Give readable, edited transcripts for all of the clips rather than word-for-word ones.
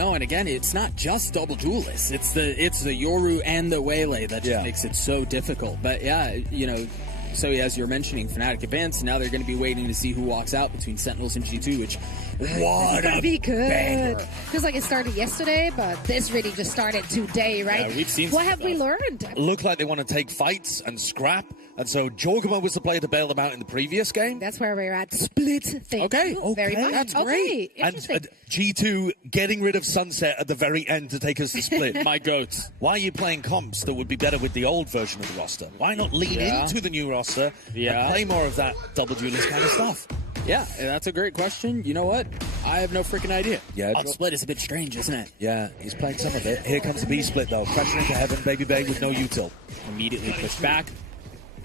know. And again, it's not just double duelists. It's the Yoru and the Waylay that just makes it so difficult. But yeah, you know, so as you're mentioning, Fnatic advanced. Now they're going to be waiting to see who walks out between Sentinels and G2, which what a be good. banger. Feels like it started yesterday, but this really just started today, right? Yeah, we've seen what have we learned? Look like they want to take fights and scrap. And so Jorgamo was the player to bail them out in the previous game. That's where we're at. Split thing. Okay. Very much. That's great. And G2 getting rid of Sunset at the very end to take us to Split. My goats. Why are you playing comps that would be better with the old version of the roster? Why not lean into the new roster and play more of that double duelist kind of stuff? Yeah, that's a great question. You know what? I have no freaking idea. Yeah, Split is a bit strange, isn't it? Yeah, he's playing some of it. Here comes the B split though. Pressure into heaven, Baby Bay with no util. Immediately pushed back.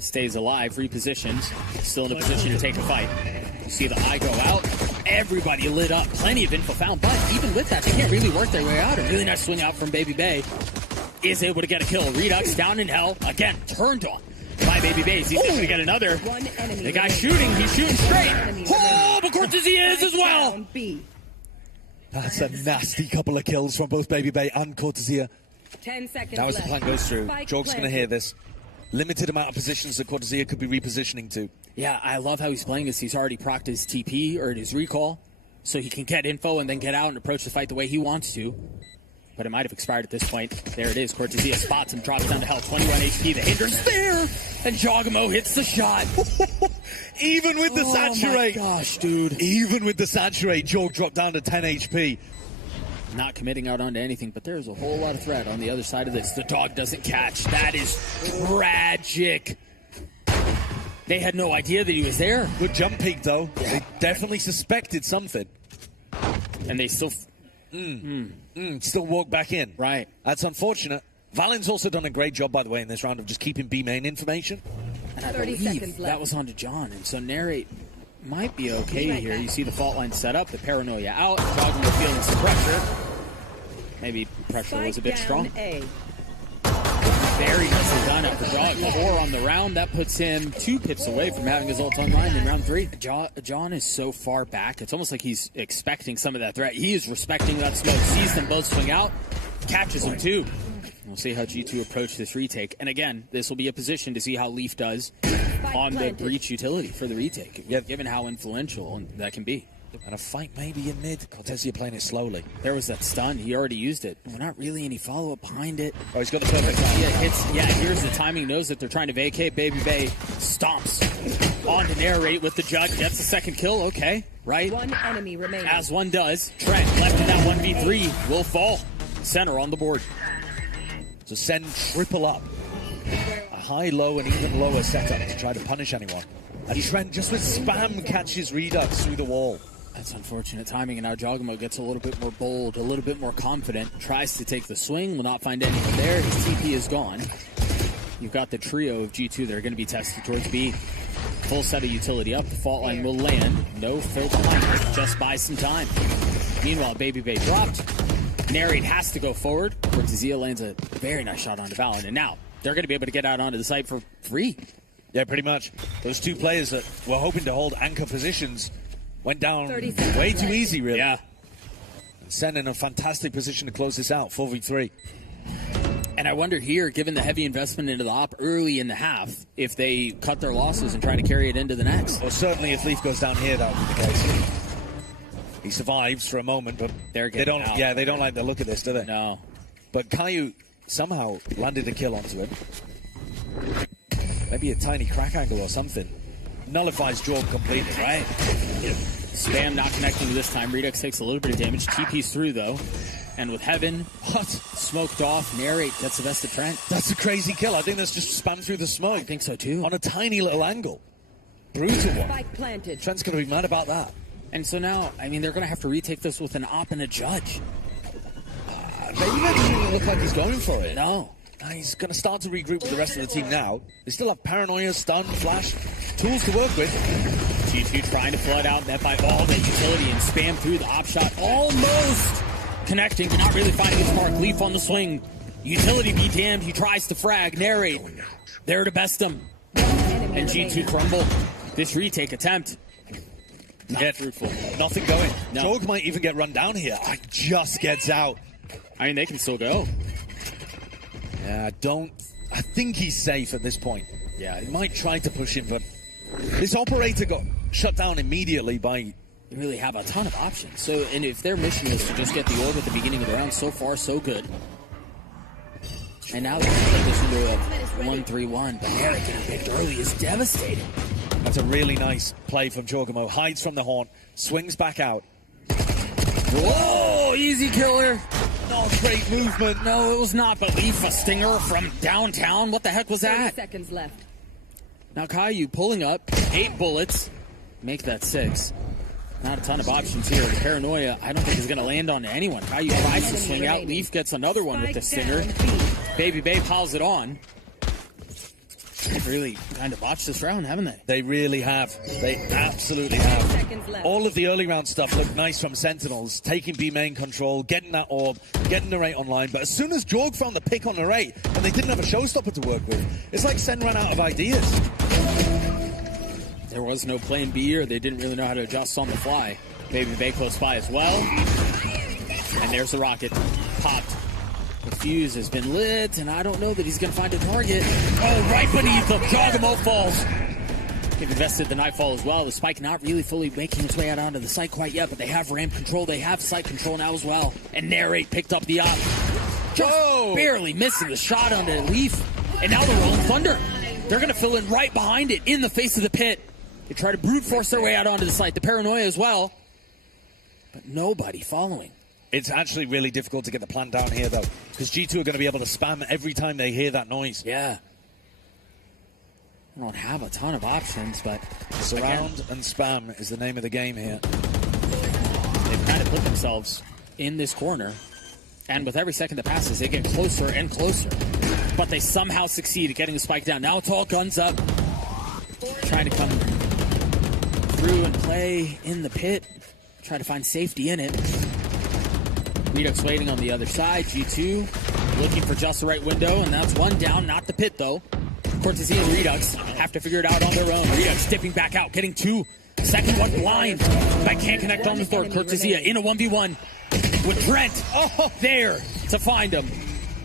Stays alive, repositions. Still in a position to take a fight. You see the eye go out. Everybody lit up. Plenty of info found, but even with that, they can't really work their way out. A really nice swing out from Baby Bay. Is able to get a kill. Redux down in hell. Again, turned on by Baby Bay. He's going to get another. The guy's shooting. He's shooting straight. Oh, but Cortesia is as well. That's a nasty couple of kills from both Baby Bay and Cortesia. 10 seconds Now as the plan goes through, Jorg's going to hear this. Limited amount of positions that Cortesia could be repositioning to. Yeah, I love how he's playing this. He's already procced his TP or his recall, so he can get info and then get out and approach the fight the way he wants to. But it might have expired at this point. There it is. Cortesia spots him, drops down to hell. 21 HP. The hindrance there, and Jogamo hits the shot. Even with the saturate. Oh my gosh, dude. Even with the saturate, Jorg dropped down to 10 HP. Not committing out onto anything, but there's a whole lot of threat on the other side of this. The dog doesn't catch. That is tragic. They had no idea that he was there. Good jump peak, though. Yeah. They definitely suspected something. And they still... still walk back in. Right. That's unfortunate. Valen's also done a great job, by the way, in this round of just keeping B main information. And I believe that was onto John, and so Narrate might be okay here. You see the fault line set up, the paranoia out, Jogamo feeling some pressure. Maybe pressure was a bit strong. Very nicely done after drawing 4 on the round. That puts him 2 pips away from having his ult online in round 3. John is so far back. It's almost like he's expecting some of that threat. He is respecting that smoke, sees them both swing out, catches him too. We'll see how G2 approach this retake. And again, this will be a position to see how Leaf does on the breach utility for the retake, given how influential that can be. And a fight maybe in mid. Cortesia playing it slowly. There was that stun. He already used it. Well, not really any follow-up behind it. Oh, he's got the perfect time. Yeah, here's the timing. Knows that they're trying to vacate. Baby Bay stomps on to Narrate with the judge. Gets the second kill. Okay, right? One enemy remaining. As one does. Trent left in that 1v3 will fall. Center on the board. So SEN triple up. A high, low, and even lower setup to try to punish anyone. And Trent just with spam catches Redux through the wall. That's unfortunate timing, and now Jogamo gets a little bit more bold, a little bit more confident, tries to take the swing, will not find anyone there. His TP is gone. You've got the trio of G2 that are going to be tested towards B. Full set of utility up, the fault line will land. No fill behind, just buy some time. Meanwhile, Baby Bay dropped. Narrate has to go forward. Cortesia lands a very nice shot onto Valen, and now they're going to be able to get out onto the site for free. Yeah, pretty much. Those two players that were hoping to hold anchor positions went down way too easy, really. Yeah. And SEN in a fantastic position to close this out, 4v3. And I wonder here, given the heavy investment into the op early in the half, if they cut their losses and try to carry it into the next. Well, certainly if Leaf goes down here, that would be the case. He survives for a moment, but they don't. Out. Yeah, they don't like the look of this, do they? No. But Caillou somehow landed a kill onto him. Maybe a tiny crack angle or something. Nullifies Jorg completely, right? Yeah. Spam not connecting this time. Redux takes a little bit of damage. TP's through, though. And with Heaven, smoked off, Narrate gets the best of Trent. That's a crazy kill. I think that's just spam through the smoke. I think so, too. On a tiny little angle. Brutal one. Spike planted. Trent's going to be mad about that. And so now, I mean, they're going to have to retake this with an op and a judge. Maybe that doesn't even look like he's going for it. No. He's going to start to regroup with the rest of the team now. They still have Paranoia, Stun, Flash, tools to work with. G2 trying to flood out, met by all that utility and spam through the op shot. Almost connecting, but not really finding his mark. Leaf on the swing. Utility be damned. He tries to frag. Narrate. There to best him. And G2 crumble. This retake attempt. Not fruitful. Nothing going. No. Jorg might even get run down here. Just gets out. I mean, they can still go. Yeah, I think he's safe at this point. Yeah, he might try to push him, but this operator got shut down immediately by... They really have a ton of options. So, and if their mission is to just get the orb at the beginning of the round, so far, so good. And now they can take this into a 1-3-1, but Eric getting picked early is devastating. That's a really nice play from Jorgamo. Hides from the horn, swings back out. Whoa, easy killer. Not great movement. No, it was not, but Leaf, a stinger from downtown. What the heck was that? 30 seconds left. Now Caillou pulling up, 8 bullets. Make that 6. Not a ton of options here. The Paranoia, I don't think is going to land on anyone. Caillou tries to swing out. Leaf gets another one with the stinger. Baby Bay piles it on. They've really kind of botched this round, haven't they? They really have. They absolutely have. All of the early round stuff looked nice from Sentinels, taking B main control, getting that orb, getting Narrate online. But as soon as Jorg found the pick on Narrate, and they didn't have a showstopper to work with, it's like Sen ran out of ideas. There was no plan B, or they didn't really know how to adjust on the fly. Baby Bay close by as well. And there's the rocket. Popped. The fuse has been lit, and I don't know that he's going to find a target. Oh, right beneath him. Jogamo falls. They've invested the Nightfall as well. The Spike not really fully making its way out onto the site quite yet, but they have ramp control. They have site control now as well. And Narrate picked up the op. Just barely missing the shot onto Leaf. And now they're rolling Thunder. They're going to fill in right behind it in the face of the pit. They try to brute force their way out onto the site. The Paranoia as well. But nobody following. It's actually really difficult to get the plan down here, though, because G2 are going to be able to spam every time they hear that noise. Yeah. They don't have a ton of options, but... Surround and spam is the name of the game here. They've kind of put themselves in this corner, and with every second that passes, they get closer and closer. But they somehow succeed at getting the Spike down. Now it's all guns up. Trying to come through and play in the pit. Try to find safety in it. Redux waiting on the other side. G2 looking for just the right window, and that's one down, not the pit though. Cortesia and Redux have to figure it out on their own. Redux dipping back out, getting 2. Second one blind, but can't connect on the third. Cortesia in a 1v1 with Trent. Oh, there to find him.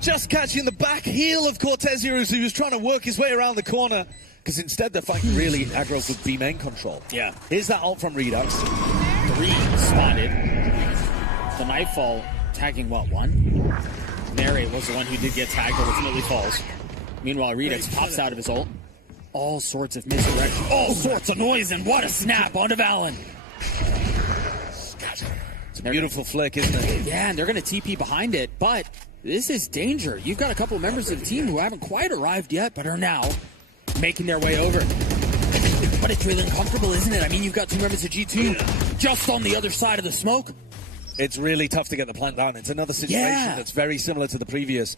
Just catching the back heel of Cortesia as he was trying to work his way around the corner. Because instead they're fighting really aggro with B main control. Yeah. Here's that ult from Redux. 3 spotted. The Nightfall tagging, what, 1? Narrate was the one who did get tagged, but ultimately falls. Meanwhile, Redux pops out of his ult. All sorts of misdirection. All sorts of noise, and what a snap onto Valen. It's a beautiful flick, isn't it? Yeah, and they're going to TP behind it, but this is danger. You've got a couple of members of the team who haven't quite arrived yet, but are now making their way over. But it's really uncomfortable, isn't it? I mean, you've got 2 members of G2 just on the other side of the smoke. It's really tough to get the plant down. It's another situation that's very similar to the previous.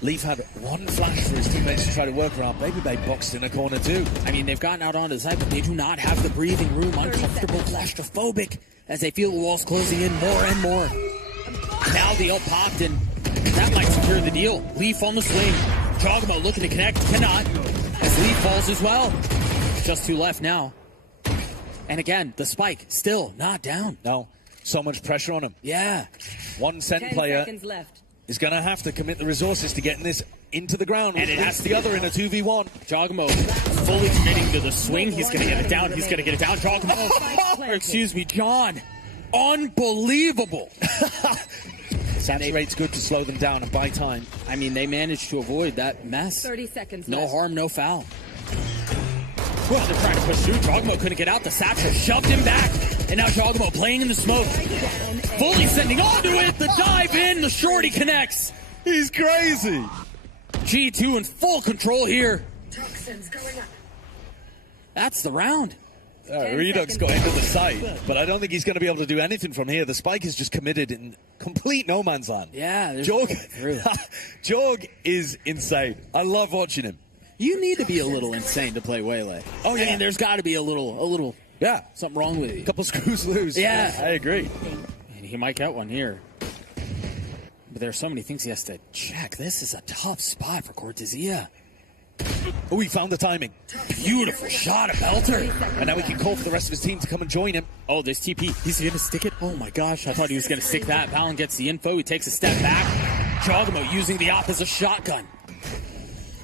Leaf had one flash for his teammates to try to work around. Baby Bay boxed in a corner too. I mean, they've gotten out onto the side, but they do not have the breathing room. Uncomfortable, claustrophobic, as they feel the walls closing in more and more. Now the ult popped, and that might secure the deal. Leaf on the swing. Jogamo looking to connect, cannot, as Leaf falls as well. Just 2 left now. And again, the Spike still not down. No. So much pressure on him. Yeah. One Sen player is going to have to commit the resources to getting this into the ground. And it has the other in a 2v1. Jogamo fully committing to the swing. He's going to get it down. He's going to get it down. Jogamo. Excuse me, John. Unbelievable. Saturate's good to slow them down and buy time. I mean, they managed to avoid that mess. 30 seconds No left. harm, no foul. Well, they're trying to push through. Jogamo couldn't get out. The Satchel shoved him back. And now Jogamo playing in the smoke. Fully sending onto it. The dive in. The shorty connects. He's crazy. G2 in full control here. That's the round. Redux got into the site, but I don't think he's going to be able to do anything from here. The Spike is just committed in complete no man's land. Yeah. Jorg is insane. I love watching him. You need to be a little insane to play Waylay. Oh, yeah. I mean, there's got to be a little, something wrong with you. A couple screws loose. Yeah, I agree. And he might get one here. But there's so many things he has to check. This is a tough spot for Cortesia. Oh, he found the timing. Beautiful shot, a belter. And now he can call for the rest of his team to come and join him. Oh, this TP. He's going to stick it. Oh, my gosh. I thought he was going to stick that. Valen gets the info. He takes a step back. Jogamo using the opposite shotgun.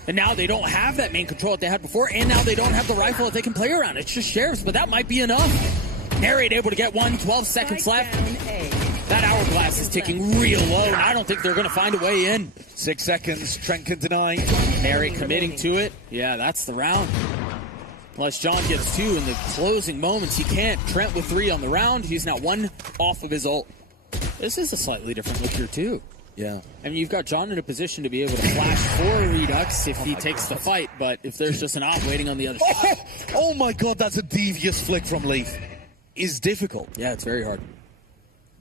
And now they don't have that main control that they had before, and now they don't have the rifle that they can play around. It's just Sheriffs, but that might be enough. Narrate able to get one. 12 seconds left. That hourglass is ticking real low, and I don't think they're going to find a way in. 6 seconds. Trent can deny. Narrate committing to it. Yeah, that's the round. Unless John gets 2 in the closing moments, he can't. Trent with 3 on the round. He's now 1 off of his ult. This is a slightly different look here, too. Yeah. I mean, you've got John in a position to be able to flash for Redux if he takes the fight, but if there's just an op waiting on the other side. Oh my god, that's a devious flick from Leaf. Is difficult. Yeah, it's very hard.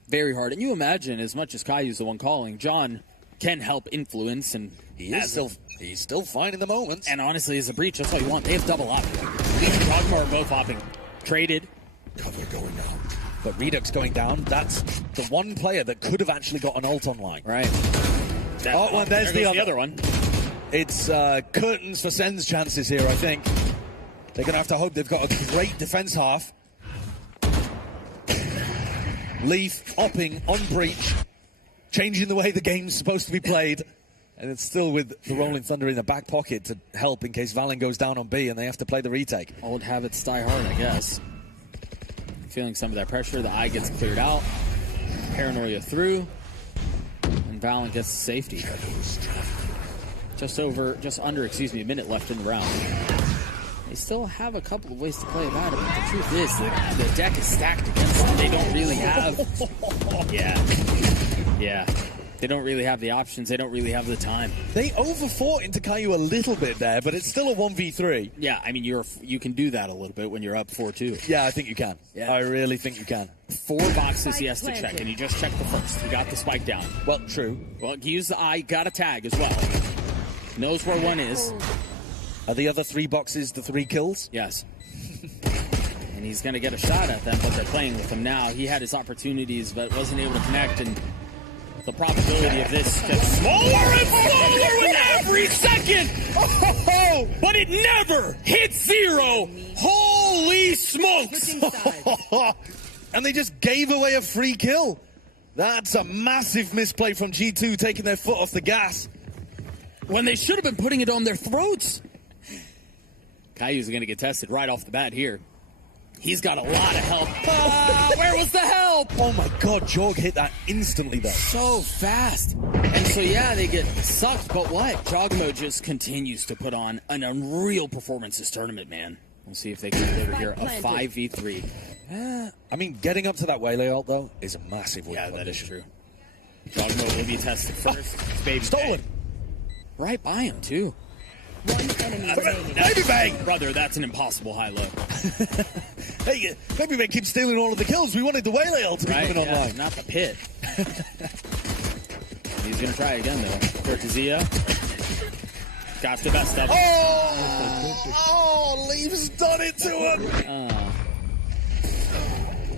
Very hard. And you imagine, as much as Kayu's the one calling, John can help influence, and he's still finding the moments. And honestly, as a breach, that's all you want. They have double op. Leaf and Dogma are both hopping. Traded. Cover going down. But Redux going down, that's the one player that could have actually got an ult online. Right. Well, there's the other one. It's curtains for SEN's chances here, I think. They're going to have to hope they've got a great defense half. Leaf opping on breach, changing the way the game's supposed to be played. And it's still with the Rolling Thunder in the back pocket to help in case Valen goes down on B and they have to play the retake. Old habits die hard, I guess. Feeling some of that pressure. The eye gets cleared out. Paranoia through. And Valen gets the safety. Just under a minute left in the round. They still have a couple of ways to play about it, but the truth is the deck is stacked against them. They don't really have... Yeah. They don't really have the options. They don't really have the time. They overfought into Kayu a little bit there, but it's still a 1v3. Yeah, I mean, you can do that a little bit when you're up 4-2. Yeah, I think you can. Yeah. I really think you can. 4 boxes he has to check, and he just checked the first. He got the spike down. Well, true. Well, he used the eye, got a tag as well. Knows where one is. Are the other 3 boxes the 3 kills? Yes. And he's going to get a shot at them, but they're playing with him now. He had his opportunities, but wasn't able to connect, and the probability of this gets smaller and smaller with every second. Oh, but it never hits 0. Holy smokes. And they just gave away a free kill. That's a massive misplay from G2, taking their foot off the gas. When they should have been putting it on their throats. Kayu's going to get tested right off the bat here. He's got a lot of help. Where was the help? Oh my god, Jorg hit that instantly though. So fast. And so yeah, they get sucked, but what? Jogmo just continues to put on an unreal performance this tournament, man. We'll see if they can deliver here a 5v3. I mean, getting up to that Waylay ult though is a massive win. Yeah, that is true. Jogmo will be tested first. Baby stolen. Bang. Right by him too. One enemy remaining. Baby Bang! Brother, that's an impossible high-low. Hey, Baby Bang keeps stealing all of the kills. We wanted the Waylay ult to be coming online. Not the pit. He's going to try again, though. Cortezia. Got the best of him. Oh, Leaf's done it to him!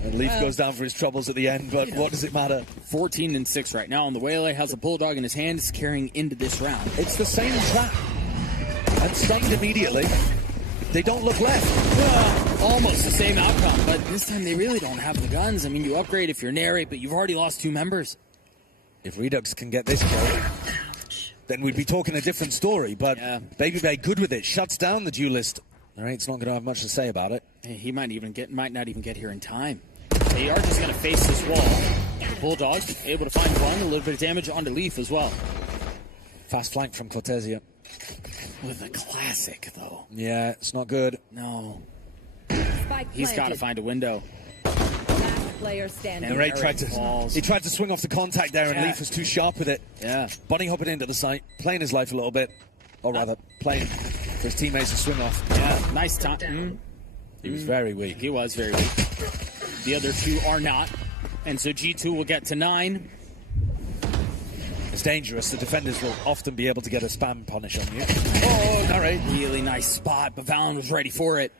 And Leaf goes down for his troubles at the end, but what does it matter? 14-6 right now, and the Waylay has a Bulldog in his hand. He's carrying into this round. It's the same trap. And stunned immediately. They don't look left. Almost the same outcome, but this time they really don't have the guns. I mean, you upgrade if you're Narrate, but you've already lost 2 members. If Redux can get this kill, then we'd be talking a different story, but Baby Bay good with it. Shuts down the duelist. Narrate's not going to have much to say about it. Hey, he might not even get here in time. They are just going to face this wall. Bulldog able to find one, a little bit of damage onto Leaf as well. Fast flank from Cortezia. With a classic, though. Yeah, it's not good. No. Spike He's got to find a window. Last player standing. And Ray tried to swing off the contact there, and Leaf was too sharp with it. Yeah. Bunny hopping into the site, playing his life a little bit. Or rather, playing for his teammates to swing off. Yeah, nice time. He was very weak. He was very weak. The other 2 are not. And so G2 will get to 9. It's dangerous. The defenders will often be able to get a spam punish on you. Oh, all right. Really nice spot, but Valen was ready for it.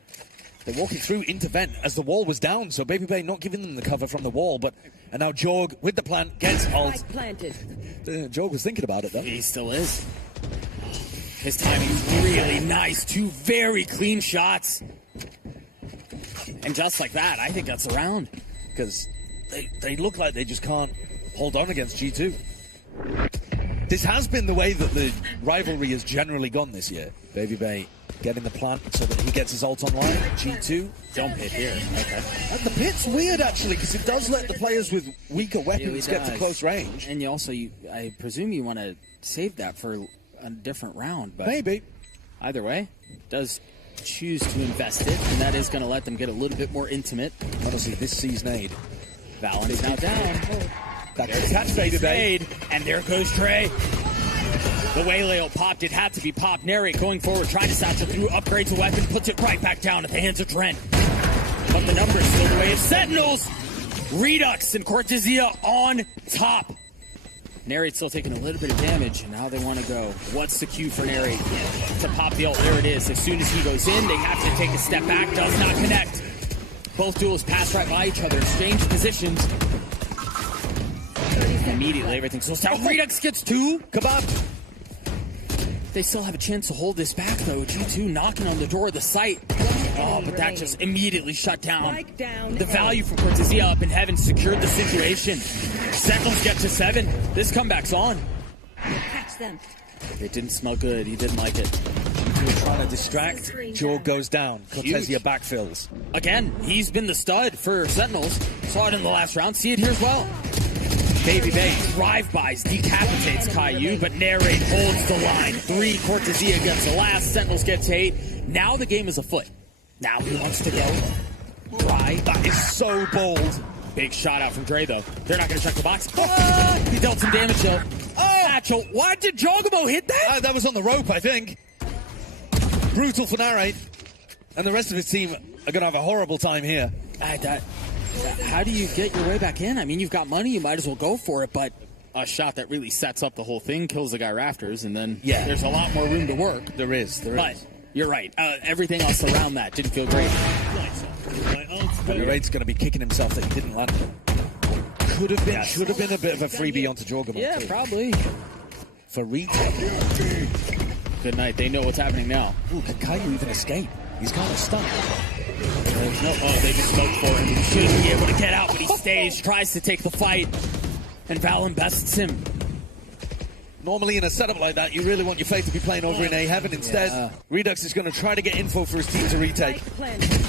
They're walking through into vent as the wall was down, so Baby Bay not giving them the cover from the wall, and now Jorg with the plant gets ult. Planted. Jorg was thinking about it though. He still is. His timing's really nice. Two very clean shots. And just like that, I think that's a round. Because they look like they just can't hold on against G2. This has been the way that the rivalry has generally gone this year. Baby Bay getting the plant so that he gets his ult online. G2. Don't pit here. Okay. And the pit's weird, actually, because it does let the players with weaker weapons get to close range. And you also, I presume you want to save that for a different round. But maybe. Either way, does choose to invest it, and that is going to let them get a little bit more intimate. Honestly, this sees Nade. Valen's now down. That's catch, Baby Bay. And there goes Trey. The Waylay popped. It had to be popped. Narrate going forward, trying to satchel through, upgrades a weapon, puts it right back down at the hands of Trent. But the numbers still the way of Sentinels. Redux and Cortezia on top. Narrate still taking a little bit of damage, and now they want to go. What's the cue for Narrate to pop the ult? There it is. As soon as he goes in, they have to take a step back. Does not connect. Both duels pass right by each other, exchange positions. Immediately, everything slows down. Redux gets two. Kebab. They still have a chance to hold this back, though. G2 knocking on the door of the site. Oh, but that just immediately shut down. The value from Cortezia up in heaven secured the situation. Sentinels get to 7. This comeback's on. Catch them. It didn't smell good. He didn't like it. G2 trying to distract. Jaw goes down. Cortezia backfills. Again, he's been the stud for Sentinels. Saw it in the last round. See it here as well. Baby Bay drive-bys, decapitates Caillou, but Narrate holds the line. 3, Cortezia gets the last, Sentinels gets 8. Now the game is afoot. Now he wants to go. Dry. That is so bold. Big shot out from Dre, though. They're not going to check the box. He dealt some damage, though. Satchel. Why did Jogamo hit that? That was on the rope, I think. Brutal for Narrate. And the rest of his team are going to have a horrible time here. How do you get your way back in? I mean, you've got money, you might as well go for it, but a shot that really sets up the whole thing, kills the guy rafters, and then there's a lot more room to work. There is. But you're right. Everything else around that didn't feel great. Narrate's going to be kicking himself that he didn't land. Should have been a bit of a freebie onto Jorgamon. Yeah, too. probably. For retail. Good night. They know what's happening now. Ooh, can Caillou even escape? He's kind of stunned. They just smoked for him. He shouldn't be able to get out, but he stays, tries to take the fight, and Valen bests him. Normally in a setup like that, you really want your fate to be playing over in A Heaven. Instead, Redux is going to try to get info for his team to retake.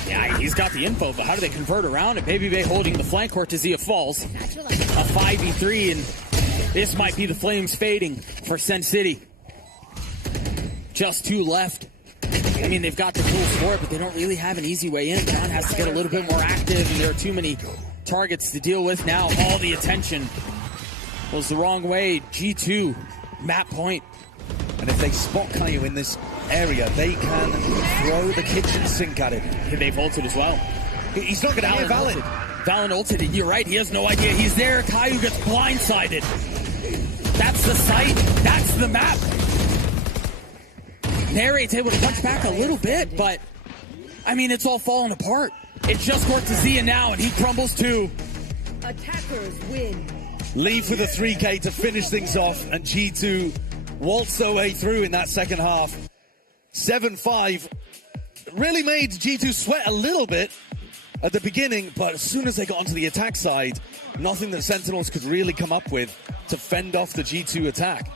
Yeah, he's got the info, but how do they convert around it? Baby Bay holding the flank, Cortezia falls. A 5v3, and this might be the flames fading for Sen City. Just 2 left. I mean, they've got the tools for it, but they don't really have an easy way in. John has to get a little bit more active, and there are too many targets to deal with now. All the attention was the wrong way. G2, map point. And if they spot Caillou in this area, they can throw the kitchen sink at him. They've ulted as well. He's not going to hear Valen. Valen ulted. You're right. He has no idea he's there. Caillou gets blindsided. That's the site. That's the map. Narrate's able to punch back a little bit, but, I mean, it's all falling apart. It's just Cortezia now, and he crumbles too. Attackers win. Leave with a 3K to finish things off, and G2 waltz their way through in that second half. 7-5 really made G2 sweat a little bit at the beginning, but as soon as they got onto the attack side, nothing that Sentinels could really come up with to fend off the G2 attack.